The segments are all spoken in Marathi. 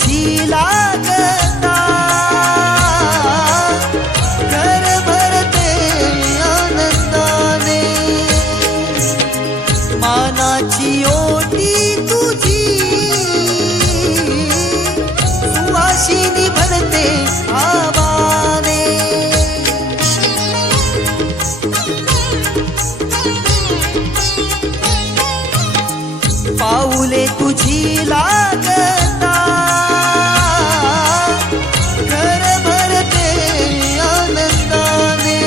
तुझी लागता घर भरते आनंदाने मानाची ओटी तुझी सुवासिनी भरते आवाने पाऊले तुझी लागता घर भरते आनंदाने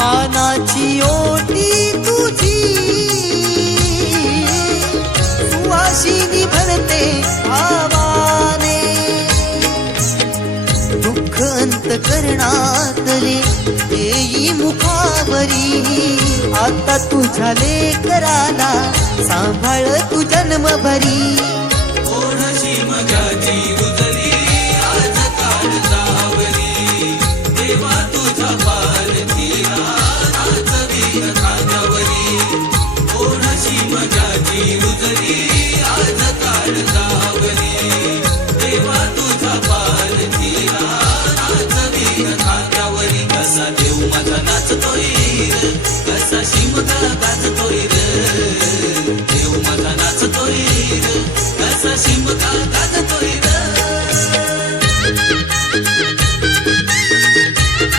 मानाची ओटी तुझी सुवासिनी भरते आवाने दुःख अंतकरणातले येई मुखावरी आता तुझ्या लेकराला सांभाळ तू जन्मभरी ओढशी माझ्या जीव